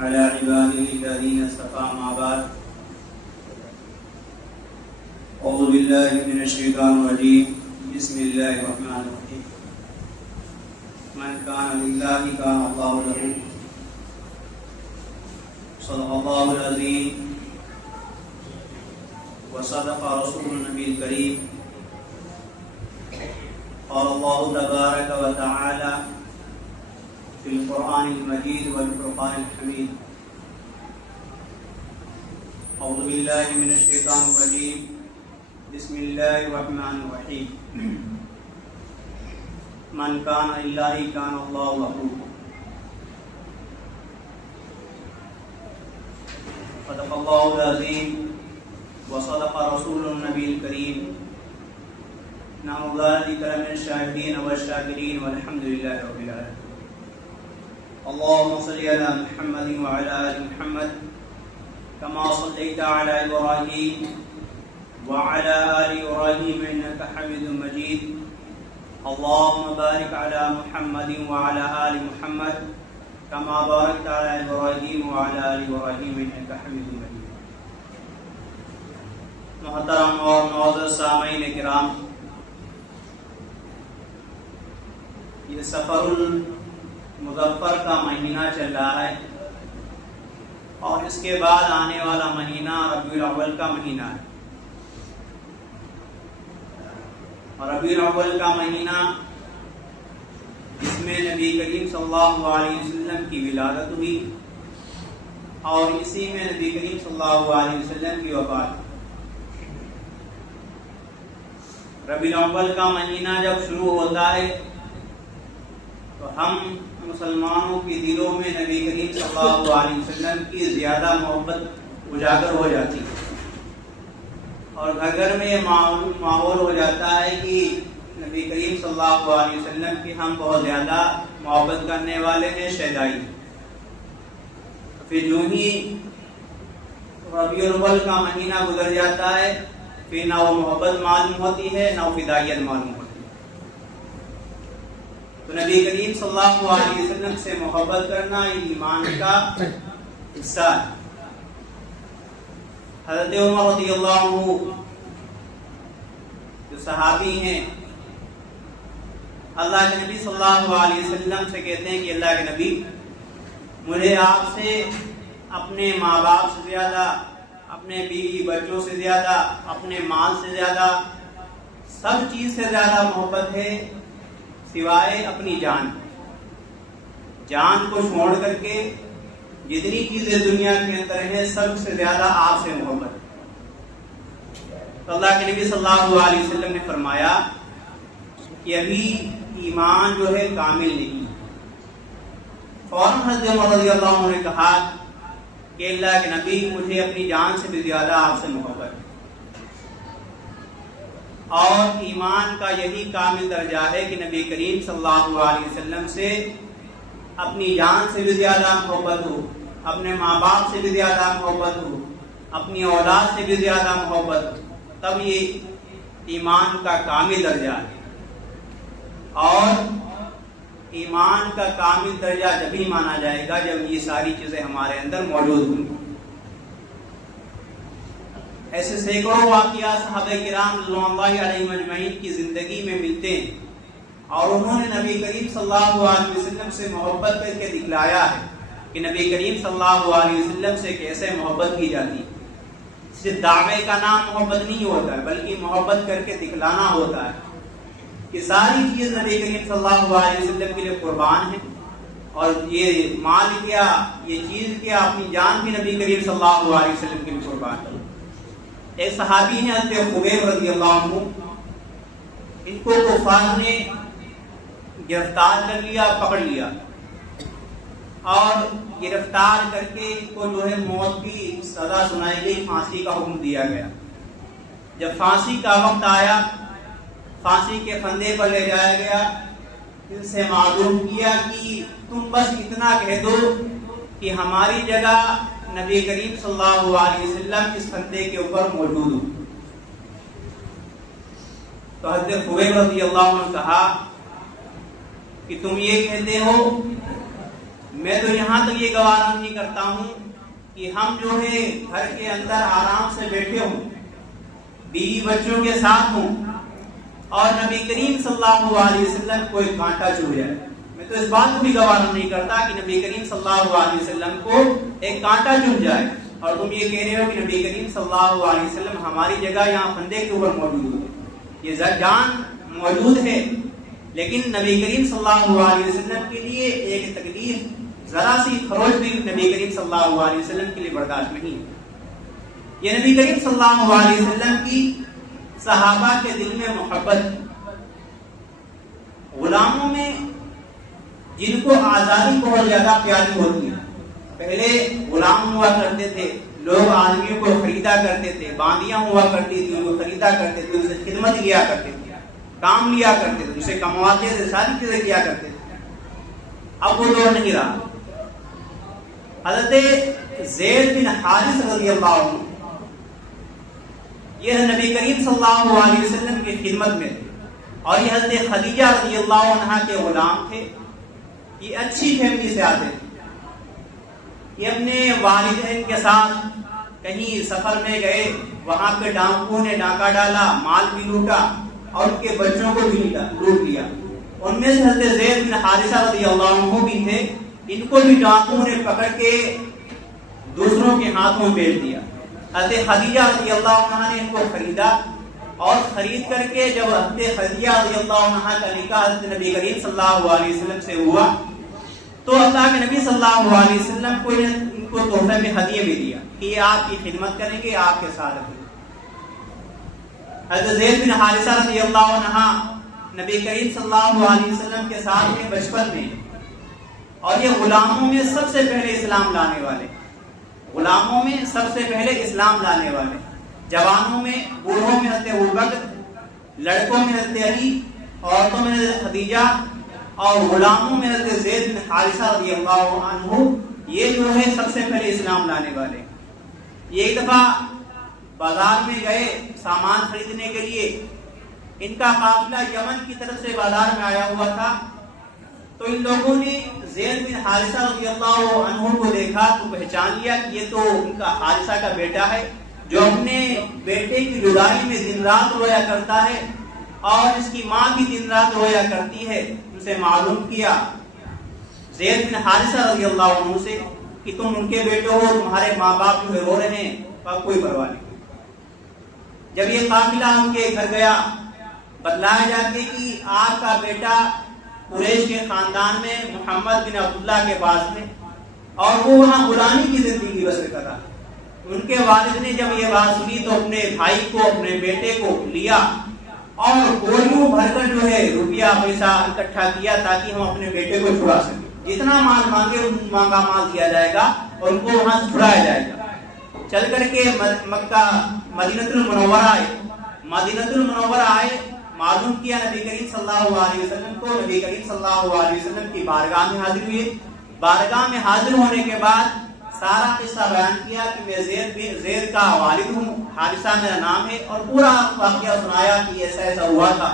على عباده الذين اصطفى ما بعد أعوذ بالله من الشيطان الرجيم بسم الله الرحمن الرحيم من كان لله كان الله له صدق الله العظيم وصدق رسول النبي الكريم قال الله تبارك وتعالى في القرآن المجيد والفرقان الحميد أعوذ بالله من الشيطان الرجيم بسم الله الرحمن الرحيم من كان لله كان الله له صدق الله العظيم وصدق رسول النبي الكريم نعم الله لكرم الشاهدين والشاكرين والحمد لله رب العالمين اللهم صل على محمد وعلى آل محمد كما صليت على إبراهيم وعلى آل إبراهيم إنك حميد مجيد اللهم بارك على محمد وعلى آل محمد كما باركت على إبراهيم وعلى آل إبراهيم إنك حميد مجيد. محترم اور معزز سامعین کرام، یہ سفر المظفر کا مہینہ چل رہا ہے اور اس کے بعد آنے والا مہینہ ربیع الاول کا مہینہ ہے. اور ربیع الاول کا مہینہ جس میں نبی کریم صلی اللہ علیہ وسلم کی ولادت ہوئی اور اسی میں نبی کریم صلی اللہ علیہ وسلم کی وفات. ربیع الاول کا مہینہ جب شروع ہوتا ہے تو ہم مسلمانوں کے دلوں میں نبی کریم صلی اللہ علیہ وسلم کی زیادہ محبت اجاگر ہو جاتی ہے اور گھر گھر میں ماحول ہو جاتا ہے کہ نبی کریم صلی اللہ علیہ وسلم کی ہم بہت زیادہ محبت کرنے والے ہیں، شیدائی. پھر جو ہی ربیع الاول کا مہینہ گزر جاتا ہے پھر نہ وہ محبت معلوم ہوتی ہے نہ وہ فدائیت معلوم ہوتی ہے. تو نبی کریم صلی اللہ علیہ وسلم سے محبت کرنا ایمان کا حصہ ہے. حضرت عمر رضی اللہ عنہ جو صحابی ہیں، اللہ کے نبی صلی اللہ علیہ وسلم سے کہتے ہیں کہ اللہ کے نبی، مجھے آپ سے اپنے ماں باپ سے زیادہ، اپنے بیوی بچوں سے زیادہ، اپنے مال سے زیادہ، سب چیز سے زیادہ محبت ہے سوائے اپنی جان. جان کو چھوڑ کر کے جتنی چیزیں دنیا کے اندر ہیں سب سے زیادہ آپ سے محبت. تو اللہ کے نبی صلی اللہ علیہ وسلم نے فرمایا کہ ابھی ایمان جو ہے کامل نہیں. فوراً حضرت عمر رضی اللہ عنہ نے کہا کہ اللہ کے نبی، مجھے اپنی جان سے بھی زیادہ آپ سے محبت. اور ایمان کا یہی کامل درجہ ہے کہ نبی کریم صلی اللہ علیہ وسلم سے اپنی جان سے بھی زیادہ محبت ہو، اپنے ماں باپ سے بھی زیادہ محبت ہو، اپنی اولاد سے بھی زیادہ محبت ہو، تب یہ ایمان کا کامل درجہ ہے. اور ایمان کا کامل درجہ جبھی مانا جائے گا جب یہ ساری چیزیں ہمارے اندر موجود ہوں گی. ایسے سینکڑوں واقعات صحابہ کرام رضوان اللہ علیہم اجمعین کی زندگی میں ملتے ہیں اور انہوں نے نبی کریم صلی اللہ علیہ وسلم سے محبت کر کے دکھلایا ہے کہ نبی کریم صلی اللہ علیہ وسلم سے کیسے محبت کی جاتی ہے. صرف دعوے کا نام محبت نہیں ہوتا ہے بلکہ محبت کر کے دکھلانا ہوتا ہے. یہ ساری چیز نبی کریم صلی اللہ علیہ وسلم کے لیے قربان ہے. اور یہ مال کیا، یہ چیز کیا، اپنی جان بھی نبی کریم صلی اللہ علیہ وسلم کے لیے قربان ہے. ایک صحابی ہیں حضرت خبیب رضی اللہ عنہ، ان کو کفار نے گرفتار کر لیا، پکڑ لیا اور گرفتار کر کے ان کو جو ہے موت کی سزا سنائی گئی، پھانسی کا حکم دیا گیا. جب پھانسی کا وقت آیا، پھانسی کے پھندے پر لے جایا گیا. ان سے معلوم کیا کہ تم بس اتنا کہہ دو کہ ہماری جگہ نبی کریم صلی اللہ علیہ وسلم اس پھندے کے اوپر موجود ہو. تو حضرت خبیب رضی اللہ عنہ نے کہا کہ تم یہ کہتے ہو کہ ہماری جگہ نبی کریم صلی اللہ علیہ وسلم اس پھندے کے اوپر موجود ہو. تو حضرت خبیب رضی اللہ عنہ نے کہا کہ تم یہ کہتے ہو کہ ہماری جگہ نبی کریم صلی اللہ علیہ وسلم اس پھندے کے اوپر موجود ہو. تو میں تو یہاں تک یہ گوارا نہیں کرتا ہوں کہ ہم جو ہے گھر کے اندر آرام سے بیٹھے ہوں، بیوی بچوں کے ساتھ ہوں، اور نبی کریم صلی اللہ علیہ وسلم کو ایک کانٹا چبھ جائے۔ میں تو اس بات کو بھی گوارا نہیں کرتا کہ نبی کریم صلی اللہ علیہ وسلم کو ایک کانٹا چبھ جائے، اور تم یہ کہہ رہے ہو کہ نبی کریم صلی اللہ علیہ وسلم ہماری جگہ یہاں پھندے کے اوپر موجود ہے۔ یہ جان موجود ہے، لیکن نبی کریم صلی اللہ علیہ وسلم کے لیے ایک تکلیف ذرا سی خروش بھی نبی کریم صلی اللہ علیہ وسلم کے لیے برداشت نہیں ہے۔ یہ نبی کریم صلی اللہ علیہ وسلم کی صحابہ کے دل میں محبت، غلاموں میں جن کو آزادی بہت زیادہ پیاری ہوتی ہے۔ پہلے غلام ہوا کرتے تھے، لوگ آدمیوں کو خریدا کرتے تھے، باندیاں ہوا کرتی تھی، ان کو خریدا کرتے تھے، ان سے خدمت لیا کرتے تھے، کام لیا کرتے تھے، اسے کمواتے تھے، ساری چیزیں کیا کرتے تھے۔ اب وہ دور نہیں رہا۔ حضرت زید بن حارث رضی اللہ عنہ یہ نبی کریم صلی اللہ علیہ وسلم کی خدمت میں تھے، اور یہ حضرت خدیجہ رضی اللہ عنہا کے غلام تھے۔ یہ اچھی فیملی سے آتے تھے، یہ اپنے والدین کے ساتھ کہیں سفر میں گئے، وہاں پہ ڈاکوؤں نے ڈاکہ ڈالا، مال بھی لوٹا اور ان کے بچوں کو بھی لوٹ لیا۔ ان میں سے حضرت زید بن حارثہ رضی اللہ عنہ بھی تھے، ان کو بھی ڈاکوؤں نے پکڑ کے دوسروں کے ہاتھوں میں بیچ دیا۔ حضرت خدیجہ رضی اللہ عنہ نے ان کو خریدا، اور خرید کر کے جب حضرت خدیجہ رضی اللہ عنہ کا نکاح حضرت نبی کریم صلی اللہ علیہ وسلم سے ہوا تو اللہ کے نبی صلی اللہ علیہ وسلم کو ان کو تحفے میں ہدیہ بھی دیا کہ یہ آپ کی خدمت کریں گے، آپ کے ساتھ رہیں گے۔ حضرت زید بن حارثہ رضی اللہ عنہ نبی کریم صلی اللہ علیہ وسلم کے ساتھ میں بچپن میں، اور یہ غلاموں میں سب سے پہلے اسلام لانے والے، غلاموں میں سب سے پہلے اسلام لانے والے، جوانوں میں، بوڑھوں میں حضرت ابوبکر، لڑکوں میں حضرت علی، عورتوں میں حضرت خدیجہ، اور غلاموں میں حضرت زید بن حارثہ رضی اللہ عنہ، یہ جو ہے سب سے پہلے اسلام لانے والے۔ یہ ایک دفعہ بازار میں گئے سامان خریدنے کے لیے، ان کا قافلہ یمن کی طرف سے بازار میں آیا ہوا تھا، تو ان لوگوں نے زید بن حارثہ رضی اللہ عنہ کو دیکھا تو پہچان لیا کہ یہ تو ان کا حارثہ کا بیٹا ہے، جو اپنے بیٹے کی جدائی میں دن رات رویا کرتا ہے، اور اس کی ماں بھی دن رات رویا کرتی ہے۔ ان سے معلوم کیا زید بن حارثہ رضی اللہ عنہ سے کہ تم ان کے بیٹے ہو، تمہارے ماں باپ جو رو رہے ہیں، پر کوئی پرواہ نہیں۔ جب یہ قافلہ ان کے گھر گیا، بتلایا جاتے کہ آپ کا بیٹا قریش کے خاندان میں محمد بن عبداللہ کے پاس ہے، اور وہ وہاں غلامی کی زندگی بسر کر رہا ہے۔ ان کے والد نے جب یہ بات سنی تو اپنے بھائی کو، اپنے بیٹے کو لیا اور گولیوں بھر کر جو ہے روپیہ پیسہ اکٹھا کیا تاکہ ہم اپنے بیٹے کو چھڑا سکیں۔ جتنا مال مانگے ان مانگا مال دیا جائے گا اور ان کو وہاں سے چھڑایا جائے گا۔ چل کر کے مکہ مدینۃ المنورہ آئے، مدینۃ المنورہ آئے، معلوم کیا نبی کریم صلی اللہ علیہ وسلم کو، نبی کریم صلی اللہ علیہ وسلم کی بارگاہ میں حاضر ہوئے۔ بارگاہ میں حاضر ہونے کے بعد سارا قصہ بیان کیا کہ میں زید کا والد ہوں، حارثہ میرا نام ہے، اور پورا واقعہ سنایا کہ ایسا ایسا ہوا تھا۔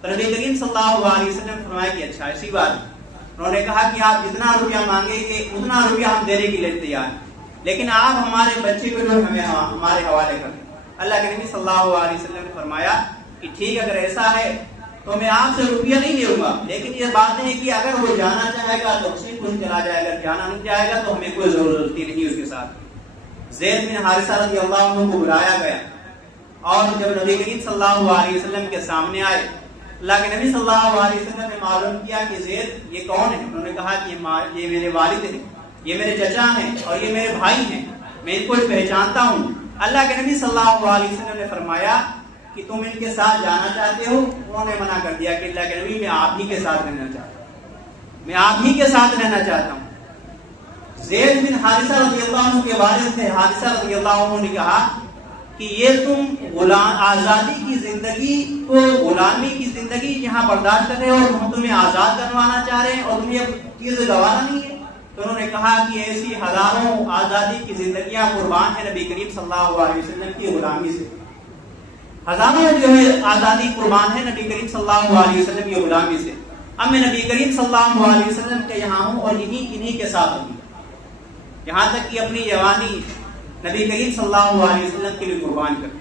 تو نبی کریم صلی اللہ علیہ وسلم نے فرمایا کہ اچھا ایسی بات ہے۔ انہوں نے کہا کہ آپ جتنا روپیہ مانگیں گے اتنا روپیہ ہم دینے کے لیے تیار ہیں، لیکن آپ ہمارے بچے کو جو ہمیں ہمارے حوالے کر دیں۔ اللہ کے نبی صلی اللہ علیہ وسلم نے فرمایا کہ ٹھیک اگر ایسا ہے تو میں آپ سے روپیہ نہیں لوں گا، لیکن یہ بات ہے کہ اگر وہ جانا چاہے گا تو اسی خود چلا جائے گا، جانا نہیں چاہے گا تو ہمیں کوئی ضرورت نہیں اس کے ساتھ۔ زید بن حارثہ رضی اللہ عنہ کو بلایا گیا، اور جب نبی کریم صلی اللہ علیہ وسلم کے سامنے آئے، اللہ کے نبی صلی اللہ علیہ وسلم نے معلوم کیا کہ زید یہ کون ہے؟ انہوں نے کہا کہ یہ میرے والد ہیں، یہ میرے چچا ہیں، اور یہ میرے بھائی ہیں، میں ان کو پہچانتا ہوں۔ اللہ کے نبی صلی اللہ علیہ وسلم نے فرمایا کہ تم ان کے ساتھ جانا چاہتے ہو؟ انہوں نے منع کر دیا کہ اللہ کے نبی میں آپ ہی کے ساتھ رہنا چاہتا ہوں، میں آپ ہی کے ساتھ رہنا چاہتا ہوں۔ زید بن حارثہ رضی اللہ عنہ کے والد تھے حارثہ رضی اللہ عنہ نے کہا کہ یہ تم آزادی کی زندگی کو، غلامی کی زندگی یہاں برداشت کر رہے ہو، اور ہم تمہیں آزاد کروانا چاہ رہے ہیں اور تمہیں یہ چیز گوارا نہیں ہے؟ تو انہوں نے کہا کہ ایسی ہزاروں آزادی کی زندگیاں قربان ہیں نبی کریم صلی اللہ علیہ وسلم کی غلامی سے، ہزاروں جو ہے آزادی قربان ہے نبی کریم صلی اللہ علیہ وسلم کی غلامی سے۔ اب میں نبی کریم صلی اللہ علیہ وسلم کے یہاں ہوں اور انہی کے ساتھ ہوں، یہاں تک کہ اپنی جوانی نبی کریم صلی اللہ علیہ وسلم کے لیے قربان کر.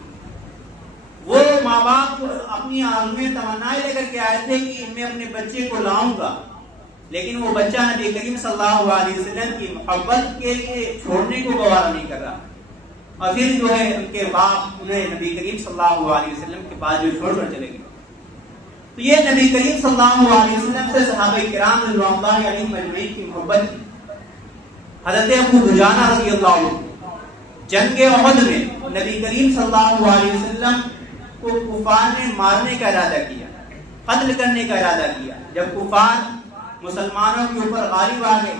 وہ ماں باپ اپنی آرزوئیں تمنائیں لے کر کے آئے تھے کہ میں اپنے بچے کو لاؤں گا، لیکن وہ بچہ نبی کریم صلی اللہ علیہ وسلم کی محبت کے لیے چھوڑنے کو گوارا نہیں کر رہا، اور پھر جو ہے ان کے باپ انہیں نبی کریم صلی اللہ علیہ وسلم کے پاس جو چھوڑ کر چلے گئے. تو یہ نبی کریم صلی اللہ علیہ وسلم سے صحابہ کرام رضوان اللہ علیہم اجمعین کی محبت تھی. حضرت ابو دجانہ رضی اللہ عنہ جنگ احد میں نبی کریم صلی اللہ علیہ وسلم کو کفار نے مارنے کا ارادہ کیا، قتل کرنے کا ارادہ کیا. جب کفار مسلمانوں کے اوپر غالب آ گئے،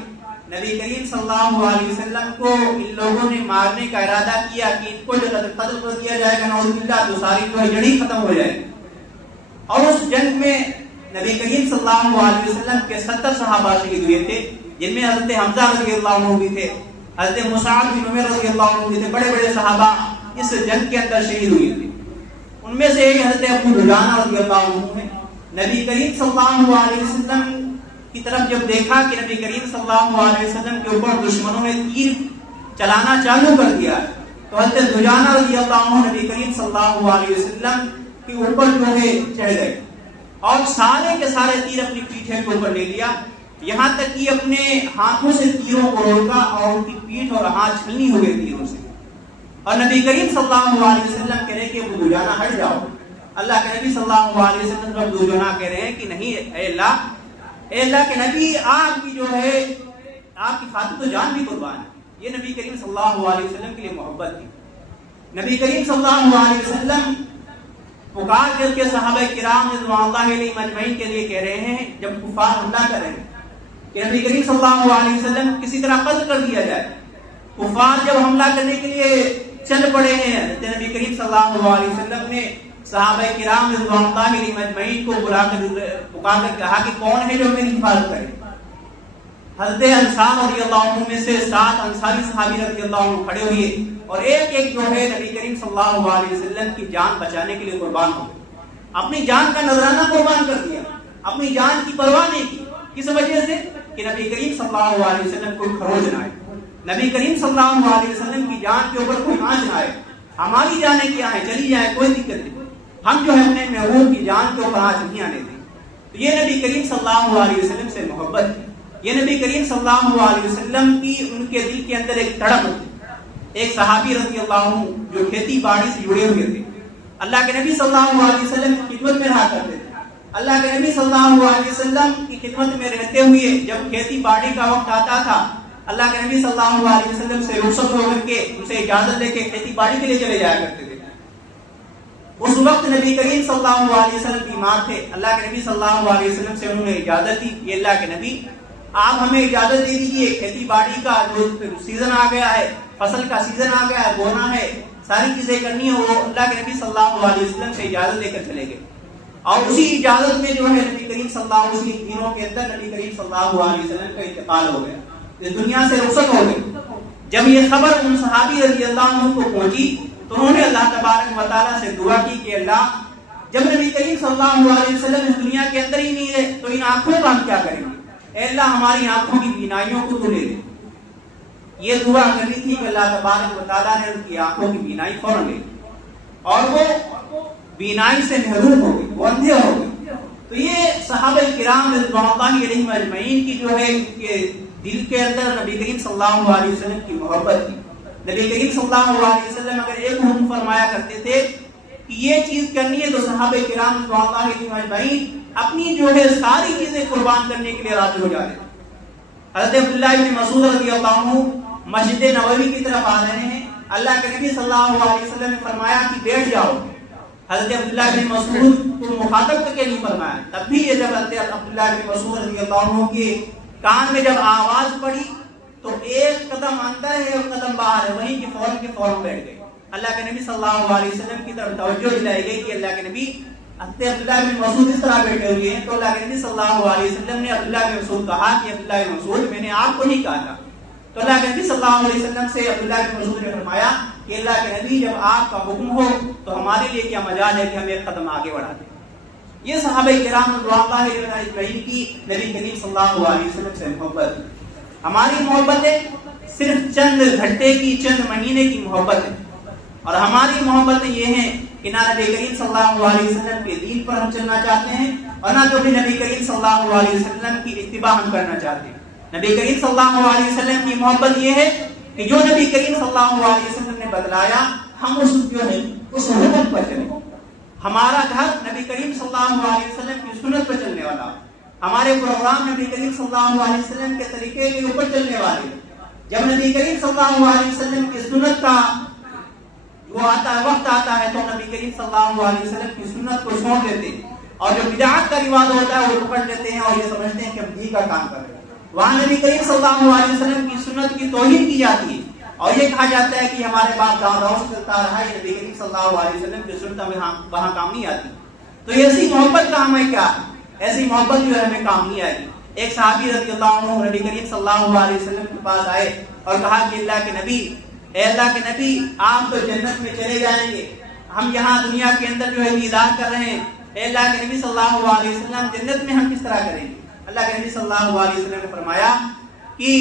نبی کریم صلی اللہ علیہ وسلم کو ان لوگوں نے مارنے کا ارادہ کیا کہ ان کو جو قتل کر دیا جائے گا نعوذ باللہ تو ساری جو ہے جڑی ختم ہو جائے گی. اور اس جنگ میں نبی کریم صلی اللہ علیہ وسلم کے 70 صحابہ شہید ہوئے تھے، جن میں حضرت حمزہ رضی اللہ عنہ بھی تھے، حضرت مصعب بن عمر رضی اللہ عنہ بھی تھے. بڑے بڑے صحابہ اس جنگ کے اندر شہید ہوئے تھے. ان میں سے ایک حضرت ابو دجانہ رضی اللہ عنہ نے نبی کریم صلی اللہ علیہ وسلم کی طرف جب دیکھا کہ نبی کریم صلی اللہ علیہ وسلم کے اوپر دشمنوں نے تیر چلانا چالو کر دیا، تو حضرت دجانہ رضی اللہ عنہ نبی کریم صلی اللہ علیہ وسلم کے اوپر جو ہے چڑھ گئے اور سارے کے سارے تیر اپنی پیٹھ کے اوپر لے لیا، یہاں تک کہ اپنے ہاتھوں سے تیروں کو روکا اور ان کی پیٹھ اور ہاتھ چھلنی ہو گئے تیروں سے. اور نبی کریم صلی اللہ علیہ وسلم کہہ رہے کہ ابو دجانہ ہٹ جاؤ. اللہ کے نبی صلی اللہ علیہ وسلم ابو دجانہ کہہ رہے ہیں کہ نہیں اے اللہ کے نبی، آپ کی جو ہے آپ کی خاطر تو جان بھی قربان ہے. یہ نبی کریم صلی اللہ علیہ وسلم کے لیے محبت تھی. نبی کریم صلی اللہ علیہ وسلم پکار کر کے صحابہ کرام رضوان اللہ علیہم اجمعین کے لیے کہہ رہے ہیں جب کفار حملہ کر رہے ہیں کہ نبی کریم صلی اللہ علیہ وسلم کسی طرح قتل کر دیا جائے. کفار جب حملہ کرنے کے لیے چل پڑے ہیں، نبی کریم صلی اللہ علیہ وسلم نے صحابہ کرام رضوان اللہ علیہم اجمعین کو بلا کر پکار کر کہا کہ کون ہے جو میری حفاظت کرے. حضرت انصار رضی اللہ عنہ میں سے 7 انصاری صحابی رضی اللہ عنہ کھڑے ہوئے اور ایک جو ہے نبی کریم صلی اللہ علیہ وسلم کی جان بچانے کے لیے قربان ہو گئے. اپنی جان کا نذرانہ قربان کر دیا، اپنی جان کی پرواہ نہیں کی. کس وجہ سے؟ کہ نبی کریم صلی اللہ علیہ وسلم کوئی خروج نہ آئے، نبی کریم صلی اللہ علیہ وسلم کی جان کے اوپر کوئی آنچ نہ آئے. ہماری جانیں کیا ہیں، چلی جائیں کوئی دقت نہیں، ہم جو ہے اپنے محبوب کی جان کے اوپر آنچ نہیں آنے دیں. تو یہ نبی کریم صلی اللہ علیہ وسلم سے محبت ہے. یہ نبی کریم صلی اللہ علیہ وسلم کی ان کے دل کے اندر ایک تڑپ تھی. ایک صحابی رضی اللہ عنہ جو کھیتی باڑی سے جڑے ہوئے تھے، اللہ کے نبی صلی اللہ علیہ وسلم کی خدمت میں رہا کرتے تھے. اللہ کے نبی صلی اللہ علیہ وسلم کی خدمت میں رہتے ہوئے جب کھیتی باڑی کا وقت آتا تھا، اللہ کے نبی صلی اللہ علیہ وسلم سے رخصت ہو کر کے ان سے اجازت لے کے کھیتی باڑی کے لیے چلے جایا کرتے تھے. اس وقت نبی کریم صلی اللہ علیہ وسلم بیمار تھے. اللہ کے نبی صلی اللہ علیہ وسلم سے انہوں نے اجازت دی کہ اللہ کے نبی آپ ہمیں اجازت دے دیجیے، کھیتی باڑی کا جو سیزن آ گیا ہے، فصل کا سیزن آ گیا ہے، بونا ہے، ساری چیزیں کرنی ہے. وہ اللہ کے نبی صلی اللہ علیہ وسلم سے اجازت لے کر چلے گئے اور اسی اجازت میں جو ہے نبی کریم صلی اللہ علیہ وسلم دنوں کے اندر نبی کریم صلی اللہ علیہ وسلم کا انتقال ہو گیا، اس دنیا سے رخصت ہو گئے. جب یہ خبر ان صحابی رضی اللہ عنہ کو پہنچی تو انہوں نے اللہ تبارک و تعالیٰ سے دعا کی کہ اللہ جب نبی کریم صلی اللہ علیہ وسلم اس دنیا کے اندر ہی نہیں ہے تو ان آنکھوں کا ہم کیا کریں گے؟ اے اللہ ہماری آنکھوں کی بینائیوں کو تو لے لے. یہ دعا کرنی تھی کہ اللہ تبارک و تعالیٰ نے ان کی آنکھوں کی بینائی فوراً لے اور وہ بینائی سے محروم ہو گئی، وہ اندھے ہو گئے. تو یہ صحابہ کرام رضوان اللہ علیہم اجمعین کی جو ہے ان کے دل کے اندر نبی کریم صلی اللہ علیہ وسلم کی محبت تھی. نبی کریم صلی اللہ علیہ وسلم اگر ایک حکم فرمایا کرتے تھے کہ یہ چیز کرنی ہے تو صحابہ کرام رضوان اللہ علیہم اجمعین اپنی جو ہے ساری چیزیں قربان کرنے کے لیے راضی ہو جاتے. حضرت عبداللہ بن مسعود رضی اللہ عنہ مسجد نبوی کی طرف آ رہے ہیں، اللہ کے نبی صلی اللہ علیہ وسلم نے فرمایا کہ بیٹھ جاؤ. حضرت عبداللہ بن مسعود کو مخاطب کر کے نہیں فرمایا. تب بھی یہ جب حضرت عبداللہ بن مسعود رضی اللہ عنہ کے کان میں جب آواز پڑی تو ایک قدم اندر ہے اور قدم باہر ہے، وہیں کے فوراً بیٹھ گئے. اللہ کے نبی صلی اللہ علیہ وسلم کی طرف توجہ دلائی گئی کہ اللہ کے نبی حضرت عبداللہ بن مسعود اس طرح بیٹھے ہوئے ہیں. تو اللہ کے نبی صلی اللہ علیہ وسلم نے عبداللہ بن مسعود کہا کہ عبداللہ بن مسعود میں نے آپ کو نہیں کہا تھا. تو اللہ کے نبی صلی اللہ علیہ وسلم سے عبداللہ بن مسعود نے فرمایا کہ اللہ کے نبی جب آپ کا حکم ہو تو ہمارے لیے کیا مجال ہے کہ ہم ایک قدم آگے بڑھا دیں. یہ صحابہ کرام رضوان اللہ علیہم اجمعین کی نبی کریم صلی اللہ علیہ وسلم سے محبت. ہماری محبتیں صرف چند گھنٹے کی، چند مہینے کی محبت ہے، اور ہماری محبتیں یہ ہیں کہ نہ نبی کریم صلی اللہ علیہ وسلم کے دین پر ہم چلنا چاہتے ہیں، اور نہ تو بھی نبی کریم صلی اللہ علیہ وسلم کی اتباع ہم کرنا چاہتے ہیں. نبی کریم صلی اللہ علیہ وسلم کی محبت یہ ہے کہ جو نبی کریم صلی اللہ علیہ وسلم نے بتلایا ہم اس حکم پر چلیں. ہمارا گھر نبی کریم صلی اللہ علیہ وسلم کی سنت پر چلنے والا، ہمارے پروگرام نبی کریم صلی اللہ علیہ وسلم کے طریقے کے اوپر چلنے والے. جب نبی کریم صلی اللہ علیہ وسلم کی سنت کا وقت آتا ہے تو نبی کریم صلی اللہ علیہ وسلم کی سنت کو چھوڑ دیتے ہیں، اور جو بدعت کا رواج ہوتا ہے وہ پکڑ لیتے ہیں اور یہ سمجھتے ہیں کہ ہم دین کا کام کر رہے ہیں. وہاں نبی کریم صلی اللہ علیہ وسلم کی سنت کی توہین کی جاتی ہے اور یہ کہا جاتا ہے کہ ہمارے باپ داؤں سے چلتا رہا ہے، نبی کریم صلی اللہ علیہ وسلم کی سنت میں وہاں کام نہیں آتی. تو ایسی محبت کا ہمیں کیا ہے؟ ایسی محبت جو ہے ہمیں کام نہیں آئے گی. ایک صحابی رضی اللہ عنہ نبی کریم صلی اللہ علیہ وسلم کے پاس آئے اور کہا کہ اللہ کے نبی، اے اللہ کے نبی، آپ تو جنت میں چلے جائیں گے، ہم یہاں دنیا کے اندر جو ہے دیدار کر رہے ہیں. اے اللہ کے نبی صلی اللہ علیہ وسلم، جنت میں ہم کس طرح کریں گے؟ اللہ کے نبی صلی اللہ علیہ وسلم نے فرمایا کہ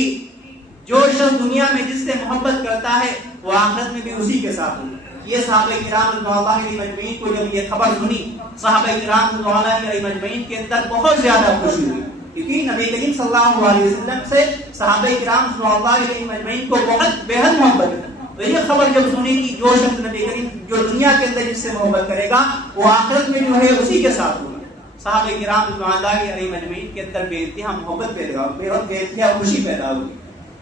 جو شخص دنیا میں جس سے محبت کرتا ہے وہ آخرت میں بھی اسی کے ساتھ ہوگا. یہ صحابہ کرام رضوان اللہ علیہم اجمعین کو جب یہ خبر سنی، صحابہ کرام رضوان اللہ علیہم اجمعین کے اندر بہت زیادہ خوشی ہوئی، کیونکہ نبی کریم صلی اللہ علیہ وسلم سے صحابہ کرام رضوان اللہ علیہم اجمعین کو بہت بے حد محبت ہے. تو یہ خبر جب سنی کہ جو شخص نبی کریم جو دنیا کے اندر جس سے محبت کرے گا وہ آخرت میں جو ہے اسی کے ساتھ ہوگا، صحابہ کرام رضوان اللہ علیہم اجمعین کے اندر بے انتہا محبت پیدا ہوگی، بے انتہا خوشی پیدا ہوگی.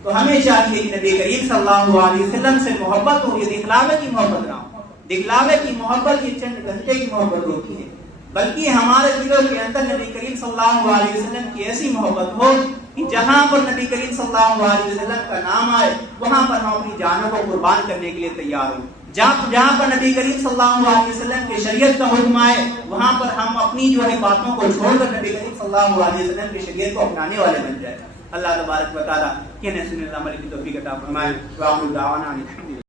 تو ہمیں چاہیے کہ نبی کریم صلی اللہ علیہ وسلم سے محبت ہو، یہ دکھلاوے کی محبت نہ ہو. دکھلاوے کی محبت یہ چند گھنٹے کی محبت ہوتی ہے، بلکہ ہمارے دلوں کے اندر نبی کریم صلی اللہ علیہ وسلم کی ایسی محبت ہو کہ جہاں پر نبی کریم صلی اللہ علیہ وسلم کا نام آئے وہاں پر ہم اپنی جانوں کو قربان کرنے کے لیے تیار ہوں. جہاں پر نبی کریم صلی اللہ علیہ وسلم کی شریعت کا حکم آئے وہاں پر ہم اپنی جو ہے باتوں کو چھوڑ کر نبی کریم صلی اللہ علیہ وسلم کی شریعت کو اپنانے والے بن جائے. اللہ تبارک و تعالی کہنے سننے عمل کی توفیق عطا فرمائے. وآخر دعوانا الحمدللہ.